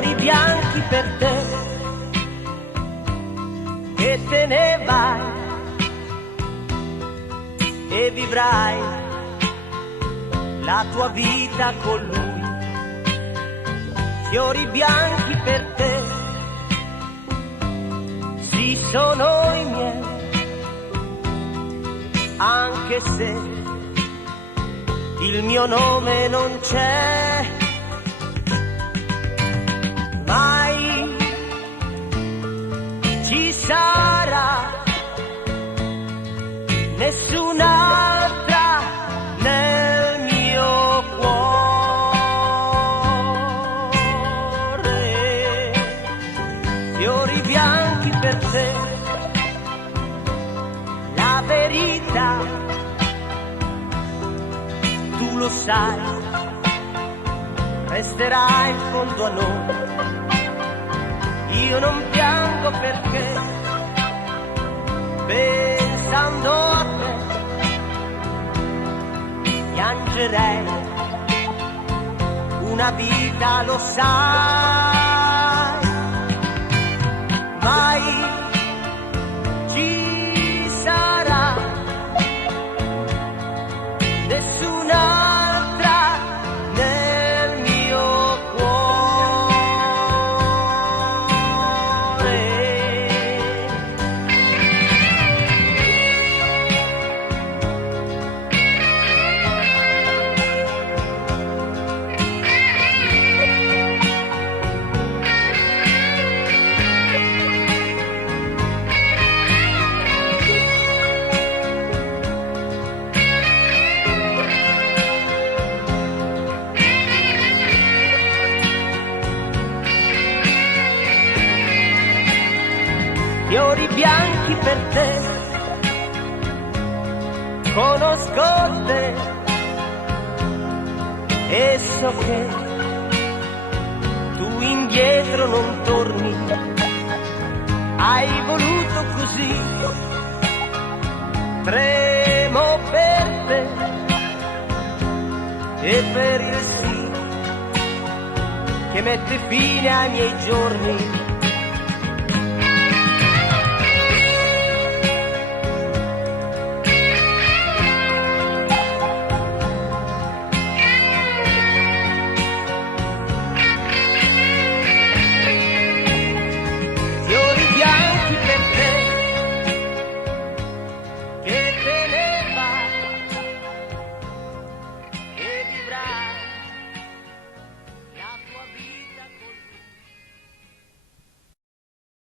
fiori bianchi per te, che te ne vai e vivrai la tua vita con lui. Fiori bianchi per te, sì, sono i miei, anche se il mio nome non c'è. Mai ci sarà nessun'altra nel mio cuore. Fiori bianchi per te, la verità tu lo sai, resterà in fondo a noi. Io non piango perché, pensando a te, piangerei una vita, lo sai. Mai ci sarà nessun'altra nel mio cuore. Fiori bianchi per te, conosco te e so che tu indietro non torni. Hai voluto così, tremo per te e per il sì che mette fine ai miei giorni.